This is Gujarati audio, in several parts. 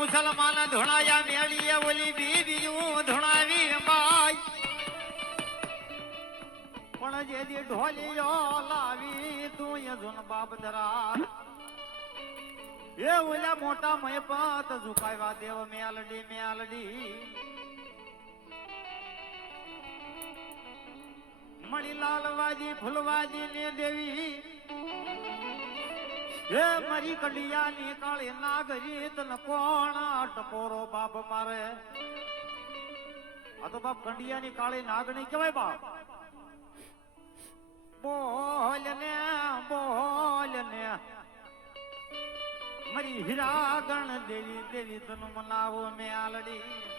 મુસલમાન ધોણાયા મેળીએ ઓલી બીજું ધોણાવી માય પણ જે દી ઢોલીઓ લાવી તું યજુન બાપ ધરાર એ ઓલા મોટા મયપત ઝુકાવ્યા દેવ મેલડી મેલડી મણીલાલવાજી ફૂલવાજી ને દેવી હે મારી કડિયા ની કાળી નાગરી તન કોણ ટકોરો બાપ મારે આ તો બાપ કંડિયા ની કાળી નાગણી કહેવાય બાપ બોલ ને મારી હીરાગણ દેવી દેવી તન મનાવો મે આલડી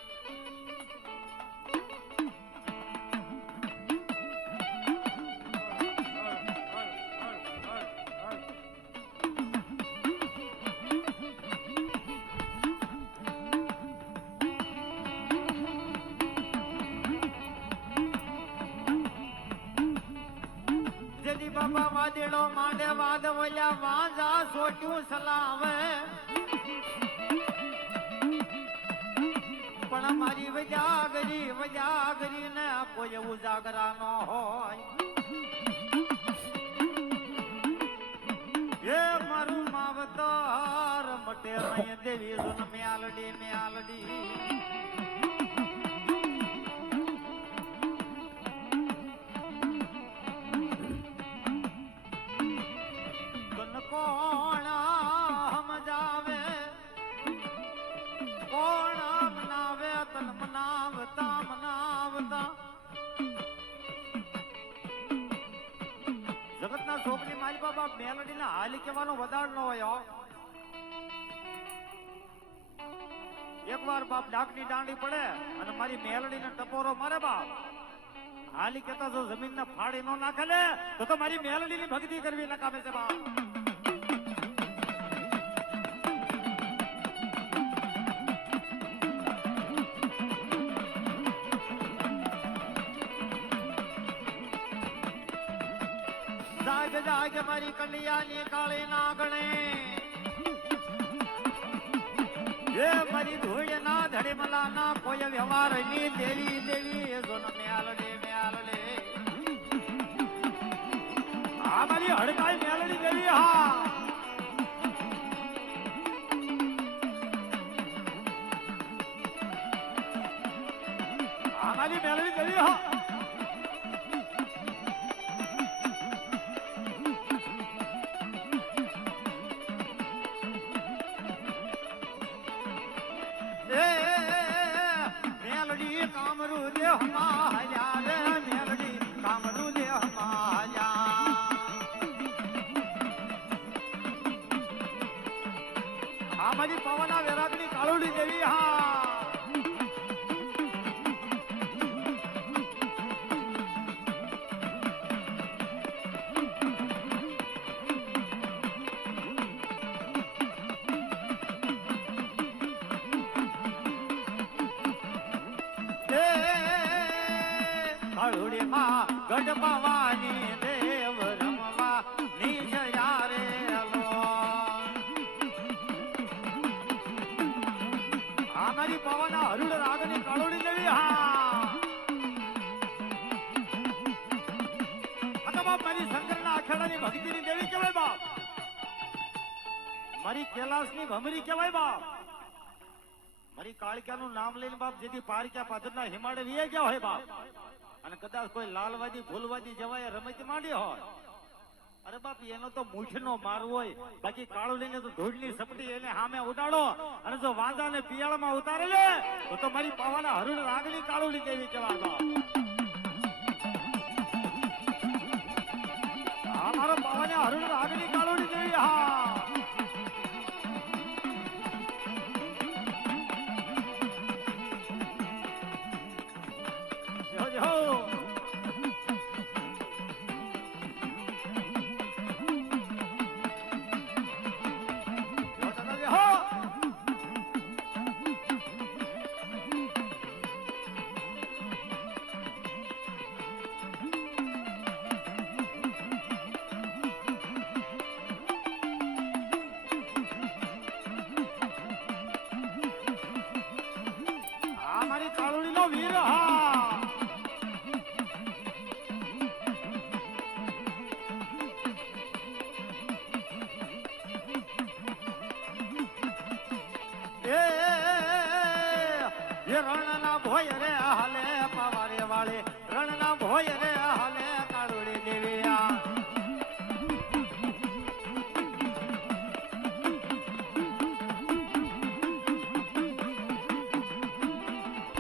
બાબા વાદળો માંડે વાદ વલ્યા વાંજા સોટ્યું સલાવે પણ મારી વજાગરી ને કોઈ ઉજાગરા ન હોય એ મારું માવતર મટે નહીં દેવી સુન મેલડી મેલડી કોણ સમજાવે કોણ મનાવે તન મનાવતા જગતના છોકરી મારી બાબા મેલડી ના હાલી કહેવાનો વધાર ન હોય એક વાર બાપ ડાકની દાંડી પડે અને મારી મેલડી ને ટપોરો મારે બાપ હાલી કેતા જો જમીન ને ફાડી નો નાખે ને તો મારી મેલડી ની ભક્તિ કરવી નકામે છે બાપ જાગ મારી કલિયાની કાળી નાગણે એ મારી ધૂળ ના ધડે મલા ના કોઈ વ્યવહાર ની દેવી દેવી જોન મેલડે મેલડે આ મારી હડકાઈ મેલડી દેવી હા આ મારી મેલડી દેવી હા કામરૂ દેહ માયા રે મેલડી કામરૂ દેહ માયા આ મારી પવના વેરાગની કાળુડી દેવી હા કાળુડી માં ગઢ પાવાની દેવ રમવા નીચયા રે લો આ મારી પવના હરુડ રાગની કાળુડી દેવી હા બાપ મારી શંકરના આખેડાની ભક્તિની દેવી કહેવાય બાપ મારી કૈલાસની ભમરી કહેવાય બાપ મારી કાળિકાનું નામ લઈને બાપ જેથી પારક્યા પાથરના હિમાડે વીએ ગયા હોય બાપ, અને કદાચ કોઈ લાલવાદી ભૂલવાદી જવાય રમત માંડી હોય, અરે બાપ એનો તો મૂઠનો માર હોય, બાકી કાળું લઈને તો ધૂળની સપટી એને સામે ઉડાડો, અને જો વાંદાને પિયાળમાં ઉતારે લે તો મારી પાવાના હરુણ રાગની કાળું લઈ દેવી કહેવાય બાપ. હા મારો પાવાને હરુણ રાગની કાળું લઈ દેવી. હા વીર. હા એ રણના ભોય રે હાલે પવારે વાળે, રણના ભોય રે હાલે કાળુડી